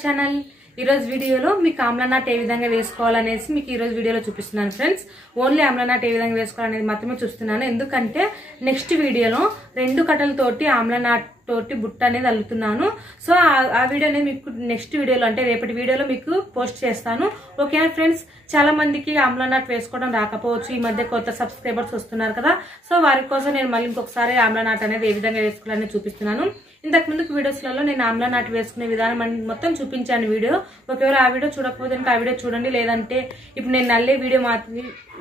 Our channel ఈ రోజు వీడియోలో మీకు ఆమ్లా నట్ ఏ విధంగా వేసుకోవాలనేసి మీకు ఈ రోజు వీడియోలో చూపిస్తున్నాను ఫ్రెండ్స్. ఓన్లీ ఆమ్లా నట్ ఏ విధంగా వేసుకోవాలనేది మాత్రమే చూస్తున్నాను. ఎందుకంటే నెక్స్ట్ వీడియోలో 2 కట్టలతోటి ఆమ్లా నట్ తోటి బుట్ట అనేది అల్లుతున్నాను. సో ఆ వీడియో అనేది మీకు నెక్స్ట్ వీడియోలో అంటే రేపటి వీడియోలో మీకు పోస్ట్ చేస్తాను. ఓకేనా ఫ్రెండ్స్, చాలా మందికి ఆమ్లా నట్ వేసుకోవడం రాకపోవచ్చు. ఈ మధ్య కొత్త సబ్స్క్రైబర్స్ వస్తున్నారు కదా, సో వారి కోసం నేను మళ్ళీ ఇంకొకసారి ఆమ్లా నట్ అనేది ఏ విధంగా వేసుకోవాలని చూపిస్తున్నాను. ఇంతకు ముందుకు వీడియోస్లలో నేను ఆమ్లా నట్ వేసుకునే విధానం మొత్తం చూపించాను వీడియో. ఒకవేళ ఆ వీడియో చూడకపోతే ఇంకా ఆ వీడియో చూడండి, లేదంటే ఇప్పుడు నేను అల్లే వీడియో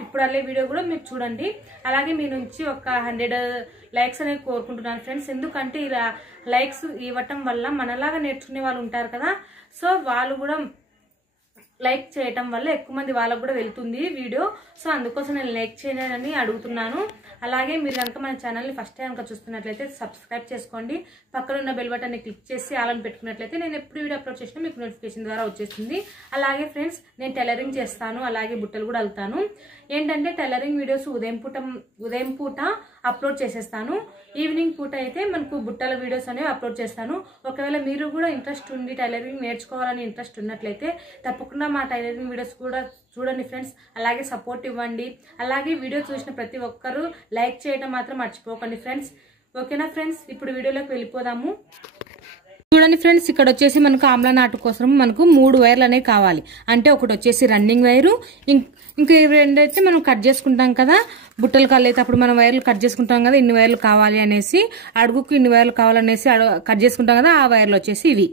ఇప్పుడు అల్లే వీడియో కూడా మీరు చూడండి. అలాగే మీ నుంచి ఒక 100 లైక్స్ అనేది కోరుకుంటున్నాను ఫ్రెండ్స్. ఎందుకంటే ఇలా లైక్స్ ఇవ్వటం వల్ల మనలాగా నేర్చుకునే వాళ్ళు ఉంటారు కదా, సో వాళ్ళు కూడా లైక్ చేయటం వల్ల ఎక్కువ మంది వాళ్ళకు కూడా వెళ్తుంది వీడియో. సో అందుకోసం నేను లైక్ చేయాలని అడుగుతున్నాను. అలాగే మీరు కనుక మన ఛానల్ని ఫస్ట్ టైం కనుక చూస్తున్నట్లయితే సబ్స్క్రైబ్ చేసుకోండి. పక్కన ఉన్న బెల్ బటన్ని క్లిక్ చేసి ఆల్ పెట్టుకున్నట్లయితే నేను ఎప్పుడు వీడియో అప్లోడ్ చేసినా మీకు నోటిఫికేషన్ ద్వారా వచ్చేస్తుంది. అలాగే ఫ్రెండ్స్, నేను టైలరింగ్ చేస్తాను, అలాగే బుట్టలు కూడా అల్లుతాను. ఏంటంటే టైలరింగ్ వీడియోస్ ఉదయం పూట అప్లోడ్ చేసేస్తాను. ఈవినింగ్ పూట అయితే మనకు బుట్టల వీడియోస్ అనేవి అప్లోడ్ చేస్తాను. ఒకవేళ మీరు కూడా ఇంట్రెస్ట్ ఉండి టైలరింగ్ నేర్చుకోవాలని ఇంట్రెస్ట్ ఉన్నట్లయితే తప్పకుండా మా టైలరింగ్ వీడియోస్ కూడా చూడండి ఫ్రెండ్స్. అలాగే సపోర్ట్ ఇవ్వండి. అలాగే వీడియో చూసిన ప్రతి ఒక్కరూ లైక్ చేయడం మాత్రం మర్చిపోకండి ఫ్రెండ్స్. ఓకేనా ఫ్రెండ్స్, ఇప్పుడు వీడియోలోకి వెళ్ళిపోదాము. చూడండి ఫ్రెండ్స్, ఇక్కడ వచ్చేసి మనకు ఆమ్లా నాటు కోసం మనకు 3 వైర్లు అనేవి కావాలి. అంటే ఒకటి వచ్చేసి రన్నింగ్ వైరు, ఇంకా 2 అయితే మనం కట్ చేసుకుంటాం కదా బుట్టలు కల్లైతే అప్పుడు మనం వైర్లు కట్ చేసుకుంటాం కదా, ఇన్ని వైర్లు కావాలి అనేసి, అడుగుకు ఇన్ని వైర్లు కావాలనేసి కట్ చేసుకుంటాం కదా, ఆ వైర్లు వచ్చేసి ఇవి.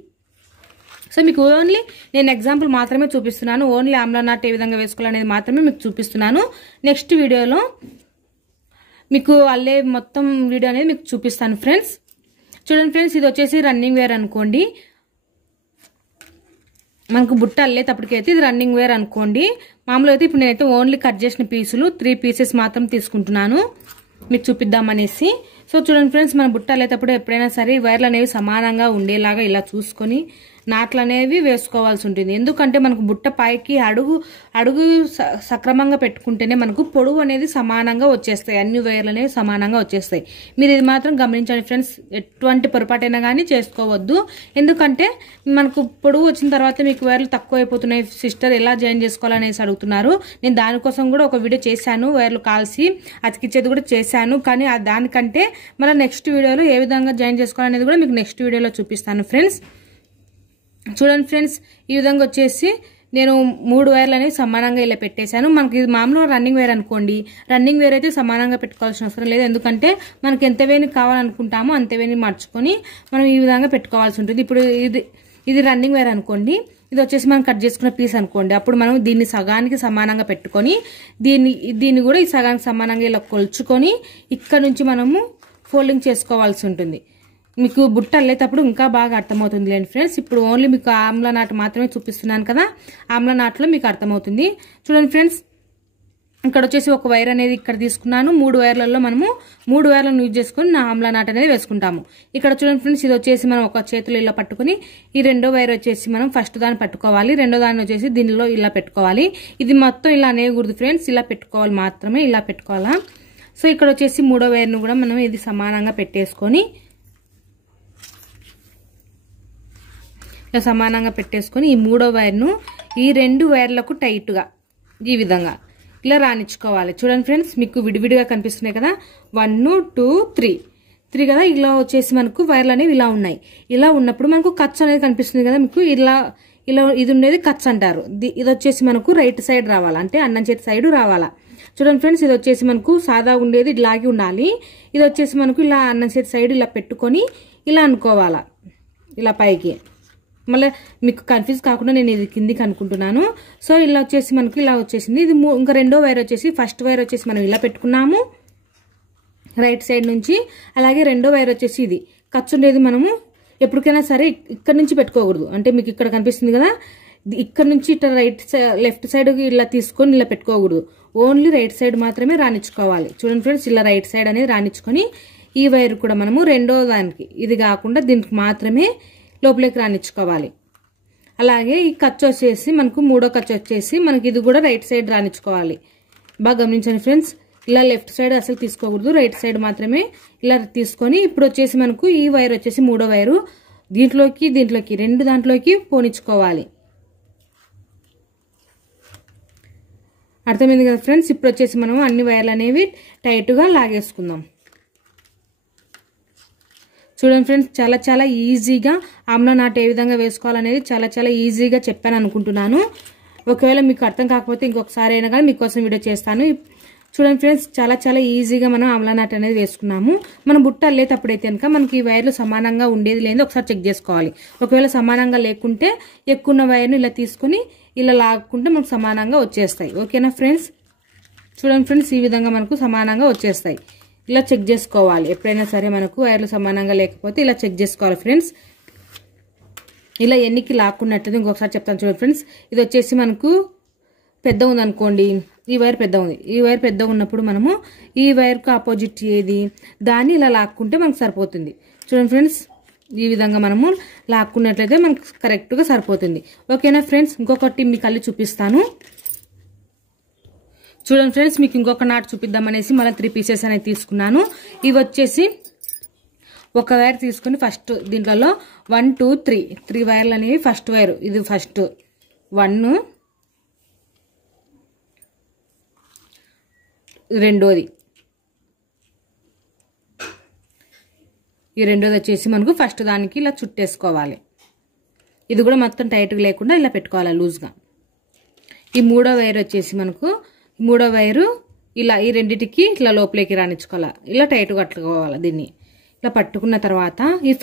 సో మీకు ఓన్లీ నేను ఎగ్జాంపుల్ మాత్రమే చూపిస్తున్నాను. ఓన్లీ ఆమ్లా నాట్ ఏ విధంగా వేసుకోవాలనేది మాత్రమే మీకు చూపిస్తున్నాను. నెక్స్ట్ వీడియోలో మీకు అల్లే మొత్తం వీడియో అనేది మీకు చూపిస్తాను ఫ్రెండ్స్. చూడండి ఫ్రెండ్స్, ఇది వచ్చేసి రన్నింగ్ వేర్ అనుకోండి. మనకు బుట్ట అల్లేటప్పటికైతే ఇది రన్నింగ్ వేర్ అనుకోండి. మామూలుగా అయితే ఇప్పుడు నేనైతే ఓన్లీ కట్ చేసిన పీసులు 3 పీసెస్ మాత్రం తీసుకుంటున్నాను మీకు చూపిద్దామనేసి. సో చూడండి ఫ్రెండ్స్, మన బుట్ట అల్లేటప్పుడు ఎప్పుడైనా సరే వైర్లు అనేవి సమానంగా ఉండేలాగా ఇలా చూసుకొని నాట్లు అనేవి వేసుకోవాల్సి ఉంటుంది. ఎందుకంటే మనకు బుట్ట పైకి అడుగు సక్రమంగా పెట్టుకుంటేనే మనకు పొడవు అనేది సమానంగా వచ్చేస్తాయి. అన్ని వైర్లు అనేవి సమానంగా వచ్చేస్తాయి. మీరు ఇది మాత్రం గమనించండి ఫ్రెండ్స్, ఎటువంటి పొరపాటైనా కానీ చేసుకోవద్దు. ఎందుకంటే మనకు పొడవు వచ్చిన తర్వాత మీకు వైర్లు తక్కువ అయిపోతున్నాయి సిస్టర్, ఎలా జాయిన్ చేసుకోవాలనేసి అడుగుతున్నారు. నేను దానికోసం కూడా ఒక వీడియో చేశాను, వైర్లు కాల్సి అతికిచ్చేది కూడా చేశాను. కానీ దానికంటే మళ్ళీ నెక్స్ట్ వీడియోలో ఏ విధంగా జాయిన్ చేసుకోవాలనేది కూడా మీకు నెక్స్ట్ వీడియోలో చూపిస్తాను ఫ్రెండ్స్. చూడండి ఫ్రెండ్స్, ఈ విధంగా వచ్చేసి నేను 3 వైర్లు అనేవి సమానంగా ఇలా పెట్టేశాను. మనకి ఇది మామూలుగా రన్నింగ్ వైర్ అనుకోండి, రన్నింగ్ వైర్ అయితే సమానంగా పెట్టుకోవాల్సిన అవసరం లేదు. ఎందుకంటే మనకి ఎంత వేని కావాలనుకుంటామో అంత వేని మార్చుకొని మనం ఈ విధంగా పెట్టుకోవాల్సి ఉంటుంది. ఇప్పుడు ఇది రన్నింగ్ వైర్ అనుకోండి, ఇది వచ్చేసి మనం కట్ చేసుకున్న పీస్ అనుకోండి. అప్పుడు మనం దీన్ని సగానికి సమానంగా పెట్టుకొని దీన్ని కూడా ఈ సగానికి సమానంగా ఇలా కొలుచుకొని ఇక్కడ నుంచి మనము ఫోల్డింగ్ చేసుకోవాల్సి ఉంటుంది. మీకు బుట్ట అల్లేటప్పుడు ఇంకా బాగా అర్థమవుతుంది లేండి ఫ్రెండ్స్. ఇప్పుడు ఓన్లీ మీకు ఆమ్లా నాటు మాత్రమే చూపిస్తున్నాను కదా, ఆమ్లా నాటులో మీకు అర్థమవుతుంది. చూడండి ఫ్రెండ్స్, ఇక్కడ వచ్చేసి ఒక వైర్ అనేది ఇక్కడ తీసుకున్నాను. 3 వైర్లలో మనము 3 వైర్లను యూజ్ చేసుకుని నా ఆమ్లా నాట్ అనేది వేసుకుంటాము. ఇక్కడ చూడండి ఫ్రెండ్స్, ఇది వచ్చేసి మనం ఒక చేతిలో ఇలా పట్టుకుని ఈ 2వ వైర్ వచ్చేసి మనం ఫస్ట్ దాన్ని పట్టుకోవాలి, 2వ దాన్ని వచ్చేసి దీనిలో ఇలా పెట్టుకోవాలి. ఇది మొత్తం ఇలా అనేకూడదు ఫ్రెండ్స్, ఇలా పెట్టుకోవాలి మాత్రమే, ఇలా పెట్టుకోవాలా. సో ఇక్కడ వచ్చేసి 3వ వైర్ను కూడా మనం ఇది సమానంగా పెట్టేసుకొని సమానంగా పెట్టేసుకొని ఈ 3వ వైర్ను ఈ 2 వైర్లకు టైట్గా ఈ విధంగా ఇలా రానిచ్చుకోవాలి. చూడండి ఫ్రెండ్స్, మీకు విడివిడిగా కనిపిస్తున్నాయి కదా, 1 2 3 కదా. ఇలా వచ్చేసి మనకు వైర్లు అనేవి ఇలా ఉన్నాయి. ఇలా ఉన్నప్పుడు మనకు కచ్ అనేది కనిపిస్తుంది కదా మీకు, ఇలా ఇది ఉండేది కచ్ అంటారు. ఇది వచ్చేసి మనకు రైట్ సైడ్ రావాలా, అంటే అన్నం చేతి సైడ్ రావాలా. చూడండి ఫ్రెండ్స్, ఇది వచ్చేసి మనకు సాదా ఉండేది ఇలాగే ఉండాలి. ఇది వచ్చేసి మనకు ఇలా అన్నం చేతి సైడ్ ఇలా పెట్టుకొని ఇలా అనుకోవాలా, ఇలా పైకి. మళ్ళీ మీకు కన్ఫ్యూజ్ కాకుండా నేను ఇది కిందికి అనుకుంటున్నాను. సో ఇలా వచ్చేసి మనకు ఇలా వచ్చేసింది. ఇది ఇంకా 2వ వైర్ వచ్చేసి ఫస్ట్ వైర్ వచ్చేసి మనం ఇలా పెట్టుకున్నాము రైట్ సైడ్ నుంచి. అలాగే 2వ వైర్ వచ్చేసి ఇది ఖర్చు ఉండేది మనము ఎప్పటికైనా సరే ఇక్కడ నుంచి పెట్టుకోకూడదు. అంటే మీకు ఇక్కడ కనిపిస్తుంది కదా, ఇక్కడ నుంచి ఇట్లా లెఫ్ట్ సైడ్ ఇలా తీసుకొని ఇలా పెట్టుకోకూడదు. ఓన్లీ రైట్ సైడ్ మాత్రమే రానిచ్చుకోవాలి. చూడండి ఫ్రెండ్స్, ఇలా రైట్ సైడ్ అనేది రానిచ్చుకొని ఈ వైర్ కూడా మనము 2వ దానికి ఇది కాకుండా దీనికి మాత్రమే లోపలికి రానిచ్చుకోవాలి. అలాగే ఈ ఖర్చు వచ్చేసి మనకు 3వ ఖర్చు వచ్చేసి మనకి ఇది కూడా రైట్ సైడ్ రానిచ్చుకోవాలి. బాగా గమనించండి ఫ్రెండ్స్, ఇలా లెఫ్ట్ సైడ్ అసలు తీసుకోకూడదు, రైట్ సైడ్ మాత్రమే ఇలా తీసుకొని ఇప్పుడు వచ్చేసి మనకు ఈ వైర్ వచ్చేసి 3వ వైరు దీంట్లోకి రెండు దాంట్లోకి పోనిచ్చుకోవాలి. అర్థమైంది కదా ఫ్రెండ్స్. ఇప్పుడు వచ్చేసి మనం అన్ని వైర్లు అనేవి టైట్గా లాగేసుకుందాం. చూడండి ఫ్రెండ్స్, చాలా చాలా ఈజీగా ఆమ్లా నాట్ ఏ విధంగా వేసుకోవాలనేది చాలా చాలా ఈజీగా చెప్పాను అనుకుంటున్నాను. ఒకవేళ మీకు అర్థం కాకపోతే ఇంకొకసారి అయినా కానీ మీకోసం వీడియో చేస్తాను. చూడండి ఫ్రెండ్స్, చాలా చాలా ఈజీగా మనం ఆమ్లా నాట్ అనేది వేసుకున్నాము. మనం బుట్ట అల్లేటప్పుడైతే కనుక మనకి ఈ వైర్లు సమానంగా ఉండేది లేదో ఒకసారి చెక్ చేసుకోవాలి. ఒకవేళ సమానంగా లేకుంటే ఎక్కువ ఉన్న వైర్ను ఇలా తీసుకుని ఇలా లాక్కుంటే మనకు సమానంగా వచ్చేస్తాయి. ఓకేనా ఫ్రెండ్స్. చూడండి ఫ్రెండ్స్, ఈ విధంగా మనకు సమానంగా వచ్చేస్తాయి. ఇలా చెక్ చేసుకోవాలి. ఎప్పుడైనా సరే మనకు వైర్లు సమానంగా లేకపోతే ఇలా చెక్ చేసుకోవాలి ఫ్రెండ్స్. ఇలా ఎన్నికి లాక్కున్నట్లయితే ఇంకొకసారి చెప్తాను చూడండి ఫ్రెండ్స్. ఇది వచ్చేసి మనకు పెద్ద ఉంది అనుకోండి, ఈ వైర్ పెద్ద ఉంది. ఈ వైర్ పెద్ద ఉన్నప్పుడు మనము ఈ వైర్కు ఆపోజిట్ ఏది దాన్ని ఇలా లాక్కుంటే మనకు సరిపోతుంది. చూడండి ఫ్రెండ్స్, ఈ విధంగా మనము లాక్కున్నట్లయితే మనకు కరెక్ట్గా సరిపోతుంది. ఓకేనా ఫ్రెండ్స్. ఇంకొకటి మీకు కళ్ళు చూపిస్తాను. చూడండి ఫ్రెండ్స్, మీకు ఇంకొక నాట్ చూపిద్దామనేసి మళ్ళీ 3 పీసెస్ అనేది తీసుకున్నాను. ఇవి వచ్చేసి ఒక వైర్ తీసుకుని ఫస్ట్ దీంట్లో 1 2 3 వైర్లు అనేవి ఫస్ట్ వైర్. ఇది ఫస్ట్ 1, రెండోది, ఈ రెండోది వచ్చేసి మనకు ఫస్ట్ దానికి ఇలా చుట్టేసుకోవాలి. ఇది కూడా మొత్తం టైట్గా లేకుండా ఇలా పెట్టుకోవాలి లూజ్గా. ఈ మూడో వైర్ వచ్చేసి మనకు మూడో వైరు ఇలా ఈ రెండిటికి ఇట్లా లోపలికి రానిచ్చుకోవాలి. ఇలా టైట్గా కట్టుకోవాలి. దీన్ని ఇలా పట్టుకున్న తర్వాత ఇది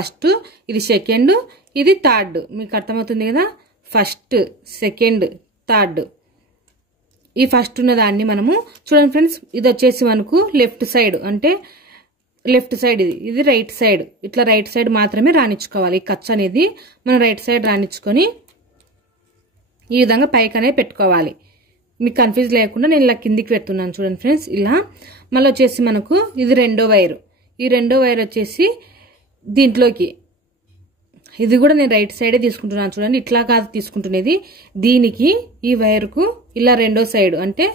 ఫస్ట్, ఇది సెకండ్, ఇది థర్డ్. మీకు అర్థమవుతుంది కదా. First, second, third. ఈ ఫస్ట్ ఉన్న దాన్ని మనము చూడండి ఫ్రెండ్స్, ఇది వచ్చేసి మనకు లెఫ్ట్ సైడ్, అంటే లెఫ్ట్ సైడ్, ఇది రైట్ సైడ్. ఇట్లా రైట్ సైడ్ మాత్రమే రానిచ్చుకోవాలి. ఈ ఖర్చు అనేది మనం రైట్ సైడ్ రానిచ్చుకొని ఈ విధంగా పైకి అనేది పెట్టుకోవాలి. మీకు కన్ఫ్యూజ్ లేకుండా నేను ఇలా కిందికి పెడుతున్నాను చూడండి ఫ్రెండ్స్. ఇలా మళ్ళీ వచ్చేసి మనకు ఇది రెండో వైరు. ఈ రెండో వైర్ వచ్చేసి దీంట్లోకి, ఇది కూడా నేను రైట్ సైడే తీసుకుంటున్నాను చూడండి. ఇట్లా కాదు తీసుకుంటున్నది, దీనికి ఈ వైర్కు ఇలా రెండో సైడ్, అంటే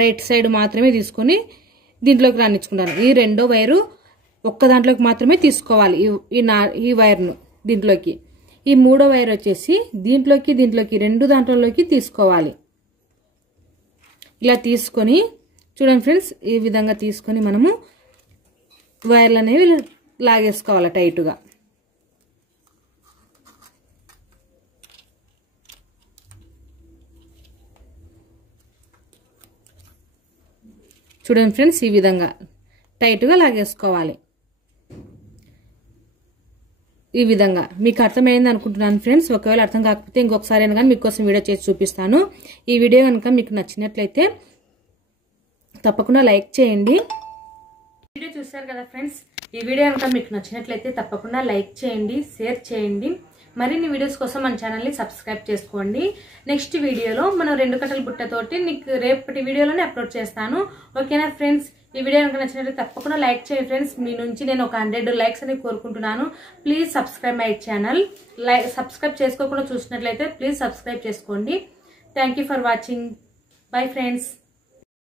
రైట్ సైడ్ మాత్రమే తీసుకొని దీంట్లోకి రానిచ్చుకుంటాను. ఈ రెండో వైరు ఒక్క దాంట్లోకి మాత్రమే తీసుకోవాలి ఈ వైర్ను దీంట్లోకి. ఈ మూడో వైర్ వచ్చేసి దీంట్లోకి రెండు దాంట్లోకి తీసుకోవాలి. ఇలా తీసుకొని చూడండి ఫ్రెండ్స్, ఈ విధంగా తీసుకొని మనము వైర్లు అనేవి లాగేసుకోవాలి టైట్గా. చూడండి ఫ్రెండ్స్, ఈ విధంగా టైట్గా లాగేసుకోవాలి. ఈ విధంగా మీకు అర్థమైంది అనుకుంటున్నాను ఫ్రెండ్స్. ఒకవేళ అర్థం కాకపోతే ఇంకొకసారి అయినా కానీ మీకోసం వీడియో చేసి చూపిస్తాను. ఈ వీడియో కనుక మీకు నచ్చినట్లయితే తప్పకుండా లైక్ చేయండి. వీడియో చూశారు కదా ఫ్రెండ్స్. ఈ వీడియో కనుక మీకు నచ్చినట్లయితే తప్పకుండా లైక్ చేయండి, షేర్ చేయండి. మరిన్ని వీడియోస్ కోసం మన ఛానల్ని సబ్స్క్రైబ్ చేసుకోండి. నెక్స్ట్ వీడియోలో మనం 2 కట్టల బుట్టతోటి నీకు రేపటి వీడియోలోనే అప్లోడ్ చేస్తాను. ఓకేనా ఫ్రెండ్స్. ఈ వీడియో కనుక నచ్చినట్లయితే తప్పకుండా లైక్ చేయండి ఫ్రెండ్స్. మీ నుంచి నేను ఒక 100 లైక్స్ అని కోరుకుంటున్నాను. Please subscribe my channel. Subscribe చేసుకోకుండా చూసినట్లయితే ప్లీజ్ సబ్స్క్రైబ్ చేసుకోండి. Thank you for watching. Bye friends.